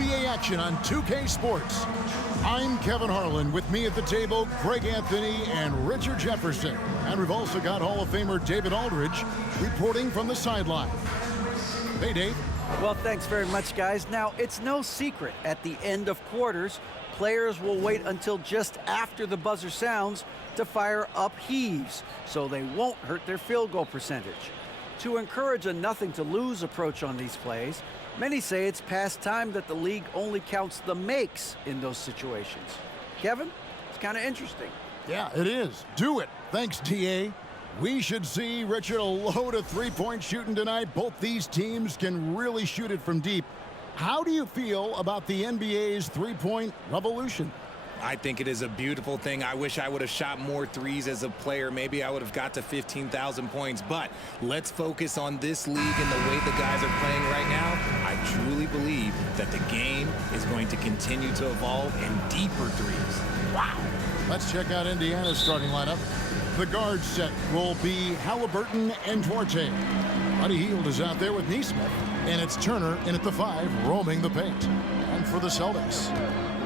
NBA action on 2K Sports. I'm Kevin Harlan. With me at the table, Greg Anthony and Richard Jefferson. And we've also got Hall of Famer David Aldridge reporting from the sideline. Hey, Dave. Well, thanks very much, guys. Now, it's no secret at the end of quarters, players will wait until just after the buzzer sounds to fire up heaves, so they won't hurt their field goal percentage. To encourage a nothing-to-lose approach on these plays, many say it's past time that the league only counts the makes in those situations. Kevin, it's kind of interesting. Yeah, it is. Do it. Thanks, TA. We should see, Richard, a load of three-point shooting tonight. Both these teams can really shoot it from deep. How do you feel about the NBA's three-point revolution? I think it is a beautiful thing. I wish I would have shot more threes as a player. Maybe I would have got to 15,000 points. But let's focus on this league and the way the guys are playing right now. I truly believe that the game is going to continue to evolve and deeper threes. Wow. Let's check out Indiana's starting lineup. The guard set will be Halliburton and Duarte. Buddy Hield is out there with Neesmith. And it's Turner in at the 5, roaming the paint. And for the Celtics,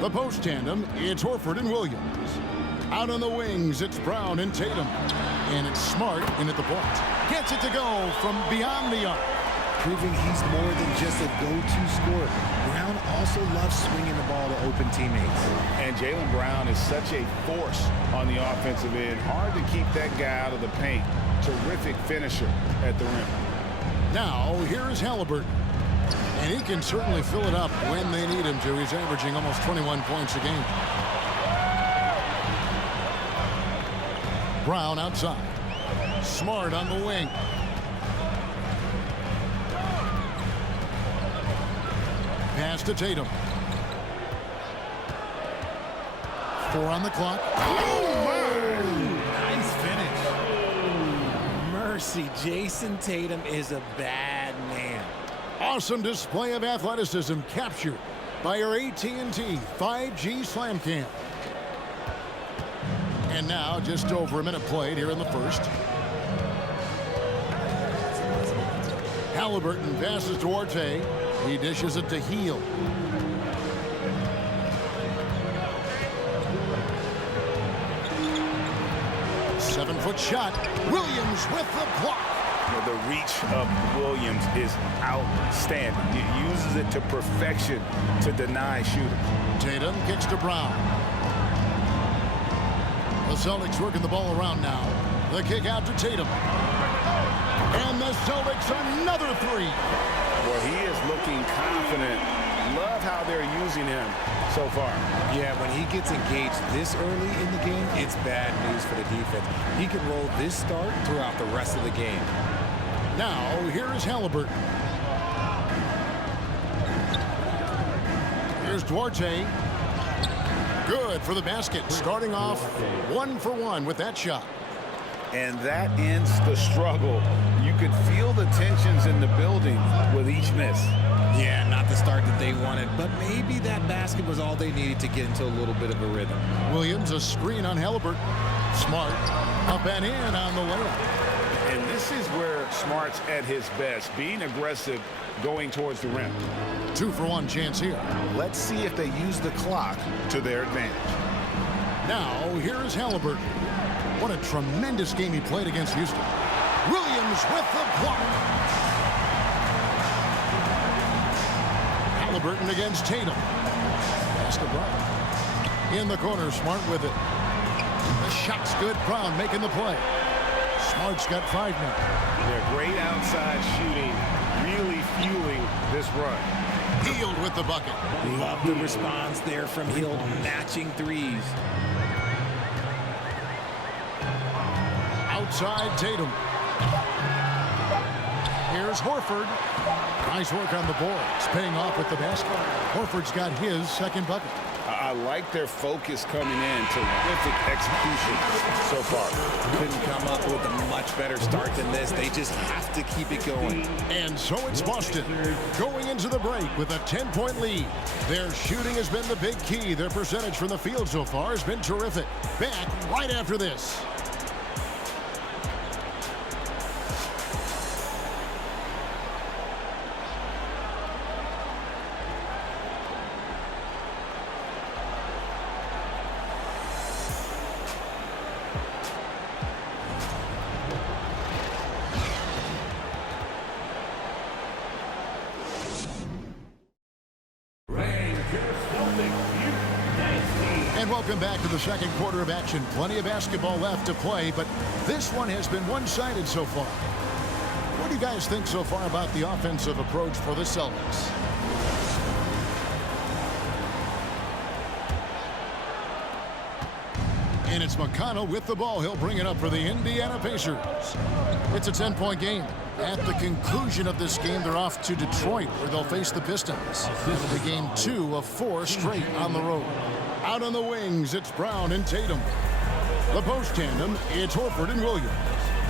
the post tandem, it's Horford and Williams. Out on the wings, it's Brown and Tatum. And it's Smart in at the point. Gets it to go from beyond the arc. Proving he's more than just a go-to scorer. Brown also loves swinging the ball to open teammates. And Jaylen Brown is such a force on the offensive end. Hard to keep that guy out of the paint. Terrific finisher at the rim. Now, here is Halliburton. And he can certainly fill it up when they need him to. He's averaging almost 21 points a game. Brown outside. Smart on the wing. Pass to Tatum. 4 on the clock. Nice finish. Mercy, Jason Tatum is a bad man. Awesome display of athleticism captured by our AT&T 5G Slam Cam. And now just over a minute played here in the first. Halliburton passes to Duarte. He dishes it to Hield. Seven-foot shot. Williams with the block. The reach of Williams is outstanding. He uses it to perfection to deny shooters. Tatum kicks to Brown. The Celtics working the ball around now. The kick out to Tatum. And the Celtics another three. Well, he is looking confident. Love how they're using him so far. Yeah, when he gets engaged this early in the game, it's bad news for the defense. He can roll this start throughout the rest of the game. Now, here is Halliburton. Here's Duarte. Good for the basket. Starting off 1 for 1 with that shot. And that ends the struggle. You could feel the tensions in the building with each miss. Yeah, not the start that they wanted, but maybe that basket was all they needed to get into a little bit of a rhythm. Williams, a screen on Halliburton. Smart, up and in on the layup. And this is where Smart's at his best, being aggressive, going towards the rim. 2 for 1 chance here. Let's see if they use the clock To their advantage. Now, here is Halliburton. What a tremendous game he played against Houston. Williams with the block. Halliburton against Tatum. Pass to Brown. In the corner, Smart with it. The shot's good. Brown making the play. Smart's got 5 now. Yeah, great outside shooting, really fueling this run. Hield with the bucket. Love the response there from Hield, matching threes. Outside Tatum. Here's Horford. Nice work on the boards, paying off with the basket. Horford's got his second bucket. I like their focus coming in. Terrific execution so far. Couldn't come up with a much better start than this. They just have to keep it going. And so it's Boston going into the break with a 10-point lead. Their shooting has been the big key. Their percentage from the field so far has been terrific. Back right after this. And welcome back to the second quarter of action. Plenty of basketball left to play, but this one has been one-sided so far. What do you guys think so far about the offensive approach for the Celtics? And it's McConnell with the ball. He'll bring it up for the Indiana Pacers. It's a 10-point game. At the conclusion of this game, they're off to Detroit, where they'll face the Pistons. This will be game 2 of 4 straight on the road. Out on the wings, it's Brown and Tatum. The post tandem, it's Horford and Williams.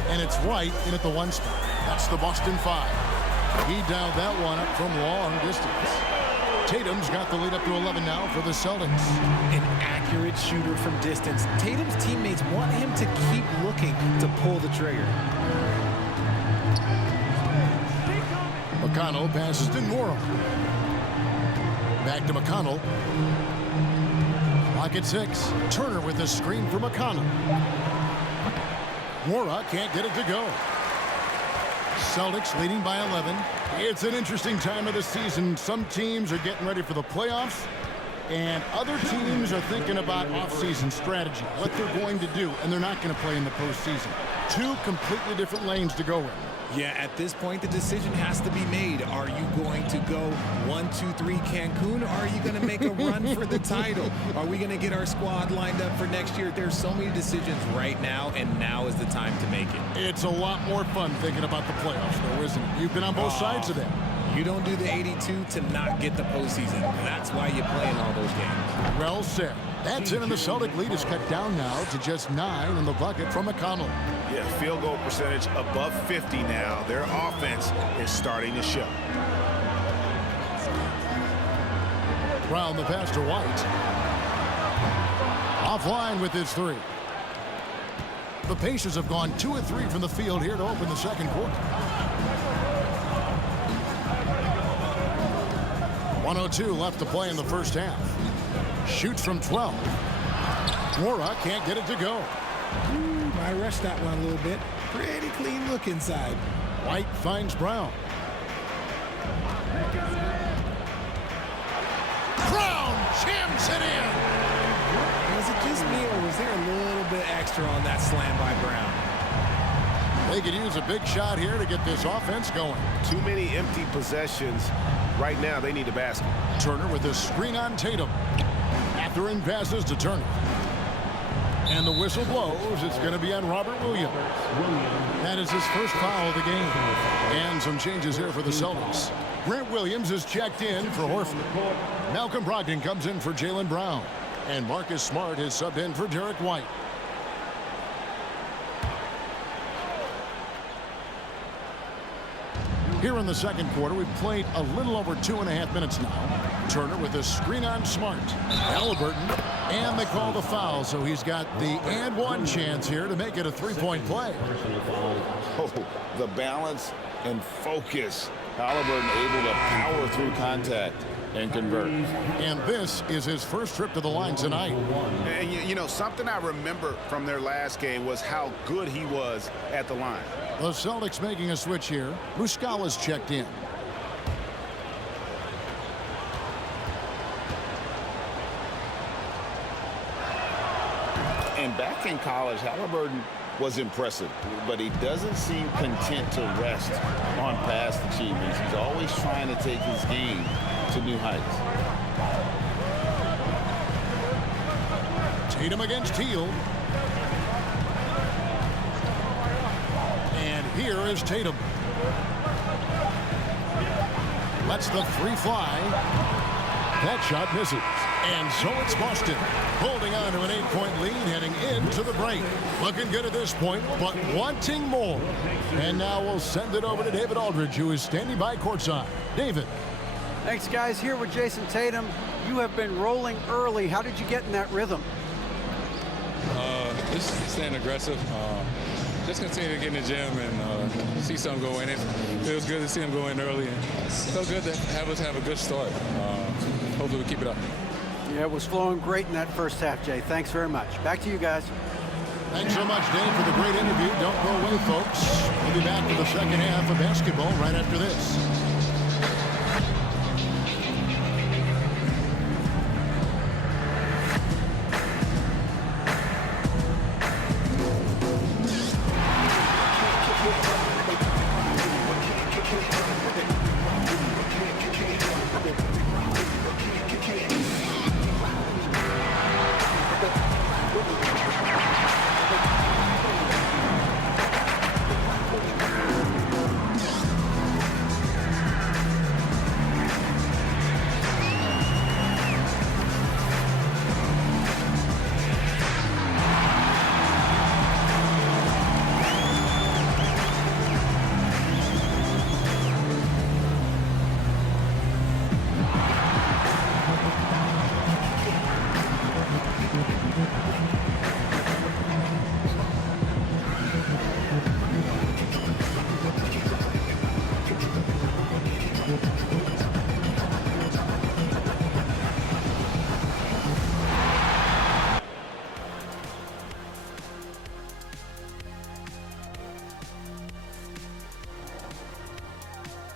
And it's White in at the 1 spot. That's the Boston 5. He dialed that one up from long distance. Tatum's got the lead up to 11 now for the Celtics. An accurate shooter from distance. Tatum's teammates want him to keep looking to pull the trigger. McConnell passes to Nora. Back to McConnell. Clock at 6. Turner with a screen for McConnell. Nora can't get it to go. Celtics leading by 11. It's an interesting time of the season. Some teams are getting ready for the playoffs, and other teams are thinking about off-season strategy, what they're going to do, and they're not going to play in the postseason. 2 completely different lanes to go in. Yeah, at this point, the decision has to be made. Are you going to go 1, 2, 3 Cancun, or are you going to make a run for the title? Are we going to get our squad lined up for next year? There's so many decisions right now, and now is the time to make it. It's a lot more fun thinking about the playoffs, though, isn't it? You've been on both sides of that. You don't do the 82 to not get the postseason. That's why you play in all those games. Well said. That's it, and the Celtic lead is cut down now to just 9 in the bucket from McConnell. Yeah, field goal percentage above 50 now. Their offense is starting to show. Brown the pass to White. Offline with his 3. The Pacers have gone 2 of 3 from the field here to open the second quarter. 1:02 left to play in the first half. Shoots from 12. Nora can't get it to go. I rushed that one a little bit. Pretty clean look inside. White finds Brown. Brown jams it in. Was it just me, or was there a little bit extra on that slam by Brown? They could use a big shot here to get this offense going. Too many empty possessions. Right now, they need a basket. Turner with a screen on Tatum. After-in passes to Turner. And the whistle blows. It's going to be on Robert Williams. That is his first foul of the game. And some changes here for the Celtics. Grant Williams is checked in for Horford. Malcolm Brogdon comes in for Jaylen Brown. And Marcus Smart is subbed in for Derek White. Here in the second quarter, we've played a little over 2.5 minutes now. Turner with a screen on Smart. Halliburton, and they call the foul, so he's got the and one chance here to make it a 3-point play. Oh, the balance and focus. Halliburton able to power through contact and convert. And this is his first trip to the line tonight. And you know, something I remember from their last game was how good he was at the line. The Celtics making a switch here. Muscala's checked in. And back in college, Halliburton was impressive, but he doesn't seem content to rest on past achievements. He's always trying to take his game to new heights. Tatum against Teal. And here is Tatum. Lets the 3 fly. That shot misses. And so it's Boston holding on to an 8-point lead heading into the break. Looking good at this point, but wanting more. And now we'll send it over to David Aldridge, who is standing by courtside. David. Thanks, guys. Here with Jason Tatum. You have been rolling early. How did you get in that rhythm? Just staying aggressive. Just continue to get in the gym and see something go in. It feels good to see him go in early. And it feels good to have us have a good start. Hopefully we keep it up. Yeah, it was flowing great in that first half, Jay. Thanks very much. Back to you guys. Thanks so much, Dave, for the great interview. Don't go away, folks. We'll be back for the second half of basketball right after this.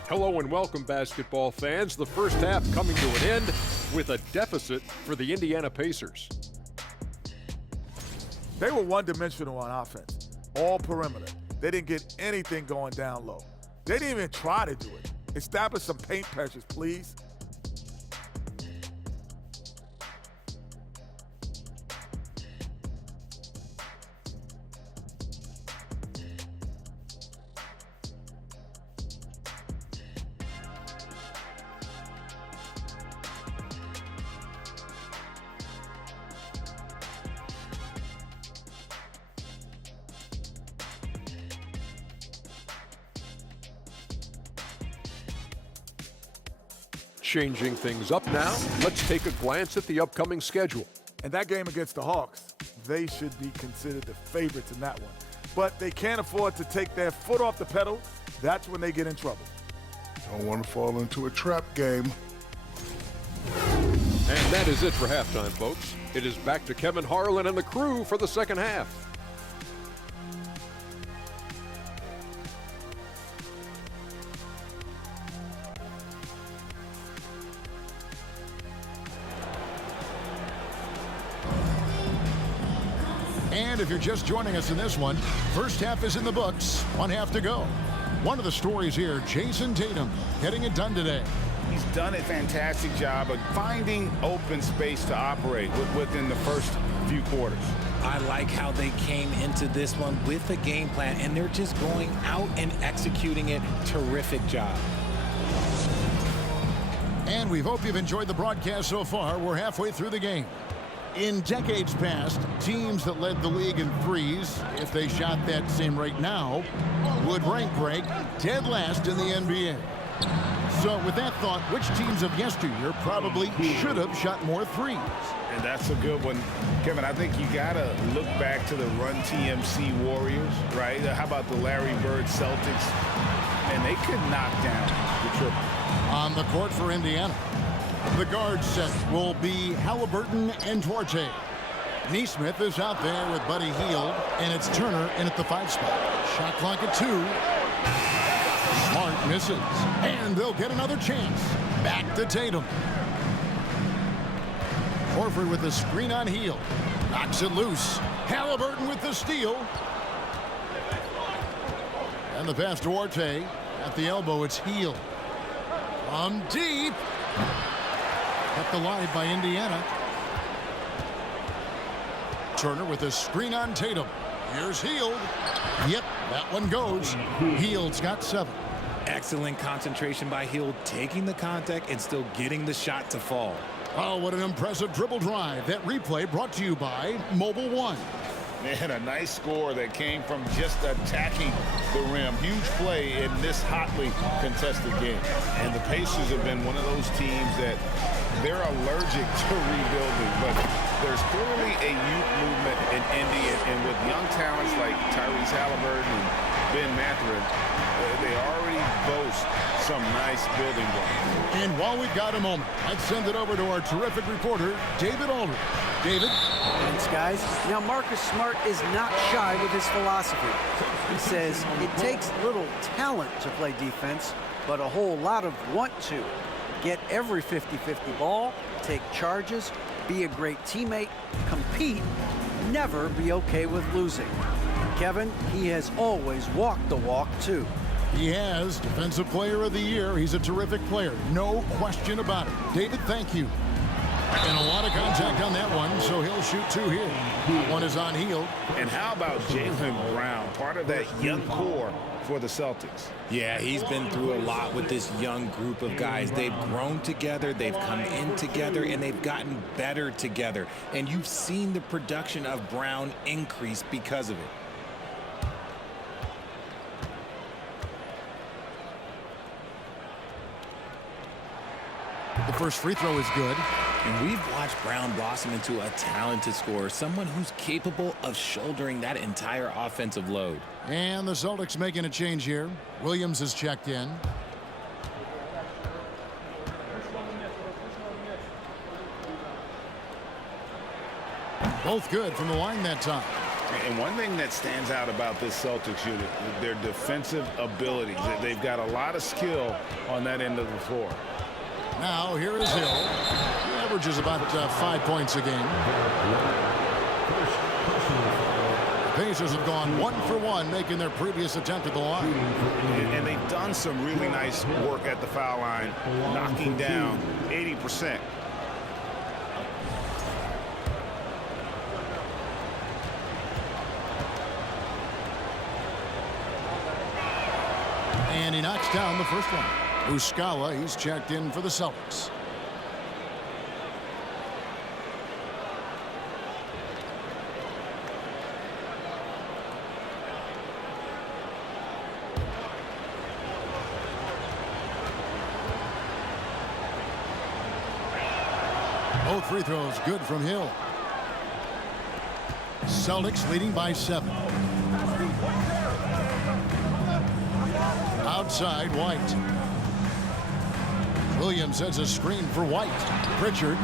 Hello and welcome, basketball fans. The first half coming to an end with a deficit for the Indiana Pacers. They were one-dimensional on offense, all perimeter. They didn't get anything going down low. They didn't even try to do it. Establish some paint pressures, please. Changing things up now, let's take a glance at the upcoming schedule. And that game against the Hawks, they should be considered the favorites in that one. But they can't afford to take their foot off the pedal. That's when they get in trouble. Don't want to fall into a trap game. And that is it for halftime, folks. It is back to Kevin Harlan and the crew for the second half. And if you're just joining us in this one, first half is in the books, one half to go. One of the stories here, Jason Tatum getting it done today. He's done a fantastic job of finding open space to operate within the first few quarters. I like how they came into this one with a game plan, and they're just going out and executing it. Terrific job. And we hope you've enjoyed the broadcast so far. We're halfway through the game. In decades past, teams that led the league in threes, if they shot that same rate now, would rank break dead last in the NBA. So with that thought, which teams of yesteryear probably should have shot more threes? And that's a good one. Kevin, I think you got to look back to the Run TMC Warriors, right? How about the Larry Bird Celtics? And they could knock down the triple. On the court for Indiana, the guard set will be Halliburton and Duarte. Neesmith is out there with Buddy Hield, and it's Turner in at the 5 spot. Shot clock at 2. Smart misses, and they'll get another chance. Back to Tatum. Horford with the screen on Hield. Knocks it loose. Halliburton with the steal. And the pass to Duarte. At the elbow, it's Hield. From deep. Kept alive by Indiana. Turner with a screen on Tatum. Here's Hield. Yep, that one goes. Hield's got 7. Excellent concentration by Hield, taking the contact and still getting the shot to fall. Oh, what an impressive dribble drive. That replay brought to you by Mobile One. Man, a nice score that came from just attacking the rim. Huge play in this hotly contested game. And the Pacers have been one of those teams that they're allergic to rebuilding, but there's clearly a youth movement in Indy, and with young talents like Tyrese Halliburton and Ben Mathurin, they already boast some nice building blocks. And while we've got a moment, let's send it over to our terrific reporter, David Aldridge. David? Thanks, guys. Now, Marcus Smart is not shy with his philosophy. He says it takes little talent to play defense, but a whole lot of want to. Get every 50-50 ball, take charges, be a great teammate, compete, never be okay with losing. Kevin, he has always walked the walk, too. He has Defensive Player of the Year. He's a terrific player. No question about it. David, thank you. And a lot of contact on that one, so he'll shoot 2 here. One is on Hield. And how about Jaylen Brown, part of that young core for the Celtics? Yeah, he's been through a lot with this young group of guys. They've grown together, they've come in together, and they've gotten better together. And you've seen the production of Brown increase because of it. The first free throw is good. And we've watched Brown blossom into a talented scorer, someone who's capable of shouldering that entire offensive load. And the Celtics making a change here. Williams is checked in. Both good from the line that time. And one thing that stands out about this Celtics unit, their defensive abilities. They've got a lot of skill on that end of the floor. Now here is Hill. He averages about 5 points a game. The Pacers have gone 1 for 1, making their previous attempt at the line. And they've done some really nice work at the foul line, knocking down 80%. And he knocks down the first one. Muscala, he's checked in for the Celtics. Both free throws good from Hill. Celtics leading by 7. Outside, White. Williams sets a screen for White. Pritchard.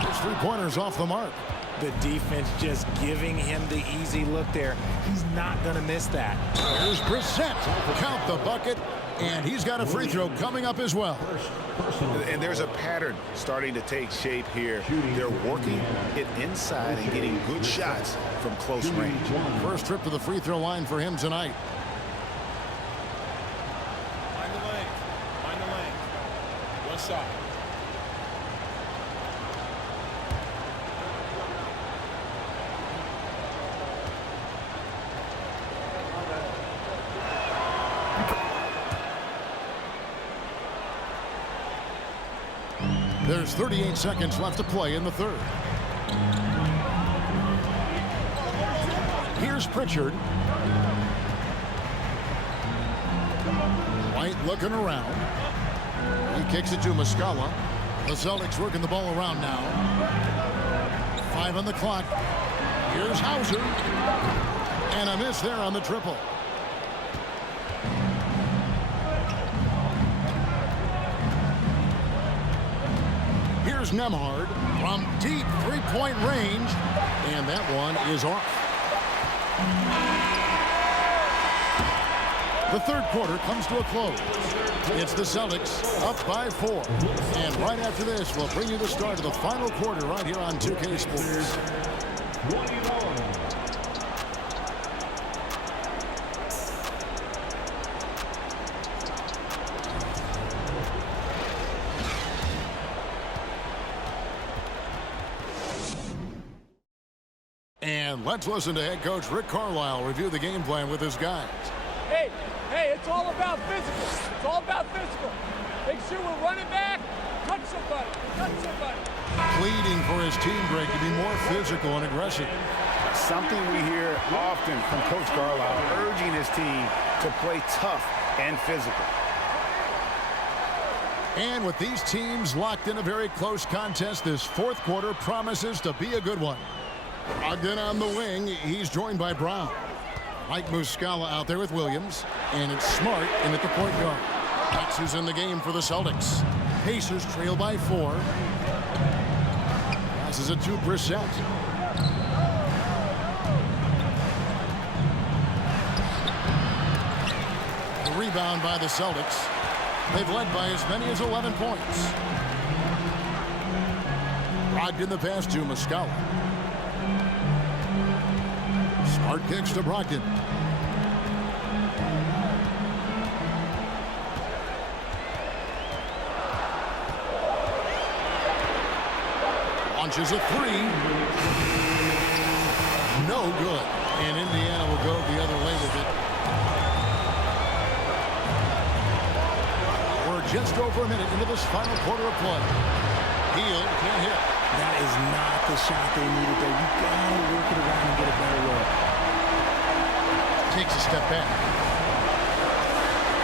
His 3-pointers off the mark. The defense just giving him the easy look there. He's not going to miss that. Here's Brissett. Count the bucket. And he's got a free throw coming up as well. And there's a pattern starting to take shape here. They're working it inside and getting good shots from close range. First trip to the free throw line for him tonight. Find the lane. Find the lane. One shot. There's 38 seconds left to play in the third. Here's Pritchard. White looking around. He kicks it to Muscala. The Celtics working the ball around now. 5 on the clock. Here's Hauser. And a miss there on the triple. Here's Nembhard from deep 3-point range. And that one is off. The third quarter comes to a close. It's the Celtics up by 4. And right after this, we'll bring you the start of the final quarter right here on 2K Sports. And let's listen to head coach Rick Carlisle review the game plan with his guys. Hey, it's all about physical. It's all about physical. Make sure we're running back. Touch somebody. Pleading for his team, Greg, to be more physical and aggressive. Something we hear often from Coach Carlisle, urging his team to play tough and physical. And with these teams locked in a very close contest, this fourth quarter promises to be a good one. Ogden on the wing. He's joined by Brown. Mike Muscala out there with Williams. And it's Smart in at the point guard. That's who's in the game for the Celtics. Pacers trail by 4. Passes it to Brissett. The rebound by the Celtics. They've led by as many as 11 points. Ogden the pass to Muscala. Smart kicks to Brogdon. Launches a 3. No good. And Indiana will go the other way with it. We're just over a minute into this final quarter of play. Hield can't hit. That is not the shot they needed there. You gotta work it around and get a better look. Takes a step back.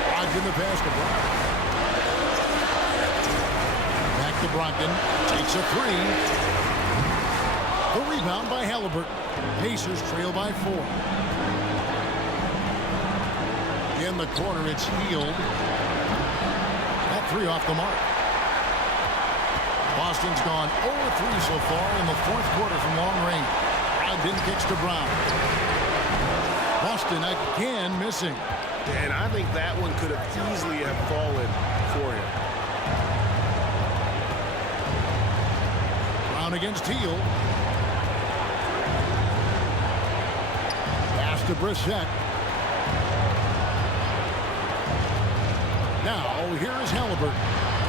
Brogdon the pass to Brogdon. Back to Brogdon. Takes a 3. The rebound by Halliburton. Pacers trail by 4. In the corner, it's Hield. That 3 off the mark. Boston's gone 0-3 so far in the fourth quarter from long range. side, bin kicks to Brown. Boston again missing. And I think that one could have easily have fallen for him. Brown against Teal. Pass to Brissett. Now, here is Halliburton.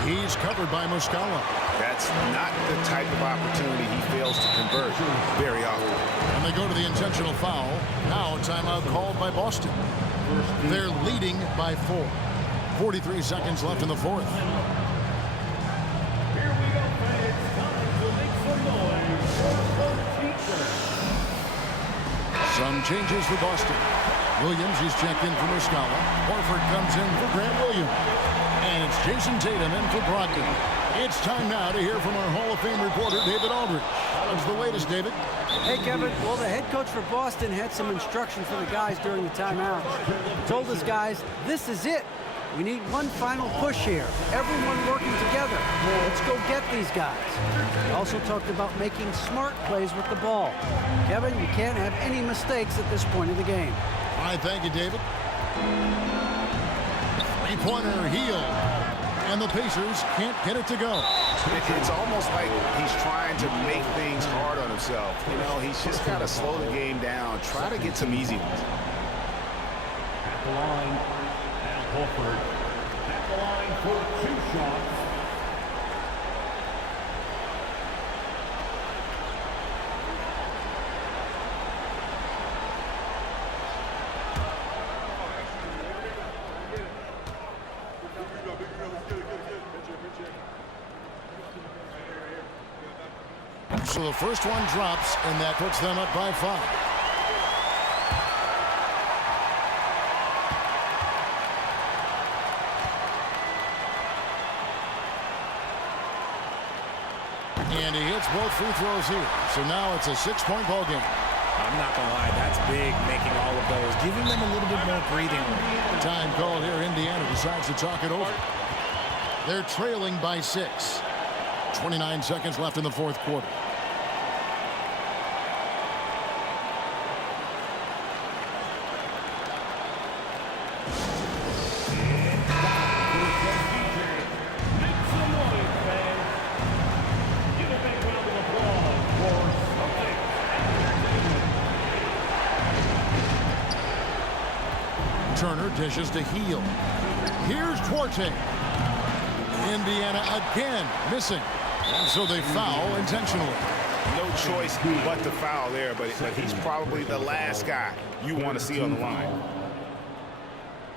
He's covered by Muscala. That's not the type of opportunity he fails to convert very often. And they go to the intentional foul. Now a timeout called by Boston. They're leading by 4. 43 seconds left in the fourth. Some changes for Boston. Williams is checked in for Muscala. Horford comes in for Grant Williams. And it's Jason Tatum in for Brogdon. It's time now to hear from our Hall of Fame reporter, David Aldridge. What's the latest, David? Hey, Kevin. Well, the head coach for Boston had some instruction for the guys during the timeout. Told his guys, this is it. We need one final push here. Everyone working together. Let's go get these guys. He also talked about making smart plays with the ball. Kevin, you can't have any mistakes at this point of the game. All right, thank you, David. Three-pointer heel. And the Pacers can't get it to go. It's almost like he's trying to make things hard on himself. You know, he's just got to slow the game down. Try to get some easy ones. At the line, Al Horford. At the line for 2 shots. So the first one drops, and that puts them up by 5. And he hits both free throws here. So now it's a 6-point ball game. I'm not going to lie, that's big, making all of those, giving them a little bit more breathing room. Time called here. Indiana decides to talk it over. They're trailing by 6. 29 seconds left in the fourth quarter. Turner dishes to Heel. Here's Duarte. Indiana again missing. And so they foul intentionally. No choice but to foul there, but he's probably the last guy you want to see on the line.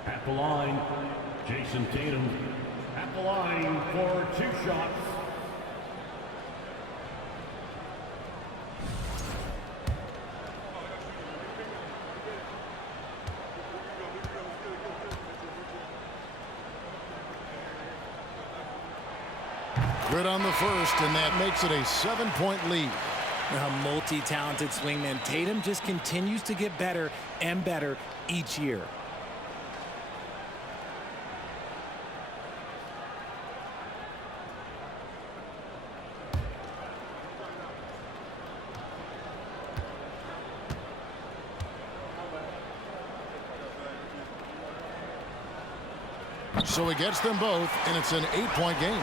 At the line, Jason Tatum. At the line for 2 shots. Good on the first, and that makes it a 7-point lead. A multi-talented swingman. Tatum just continues to get better and better each year. So he gets them both, and it's an 8-point game.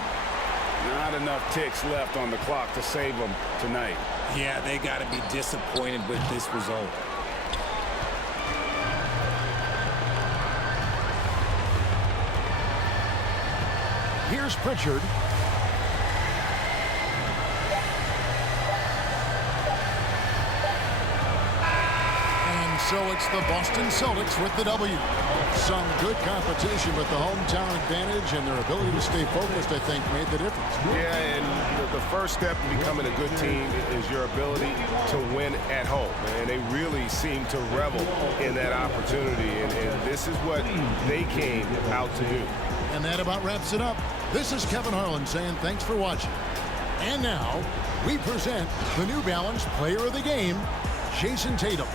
Not enough ticks left on the clock to save them tonight. Yeah, they got to be disappointed with this result. Here's Pritchard. And so it's the Boston Celtics with the W. Some good competition, but the hometown advantage and their ability to stay focused, I think, made the difference. Yeah, and the first step to becoming a good team is your ability to win at home. And they really seem to revel in that opportunity, and this is what they came out to do. And that about wraps it up. This is Kevin Harlan saying thanks for watching. And now, we present the New Balance Player of the Game, Jason Tatum.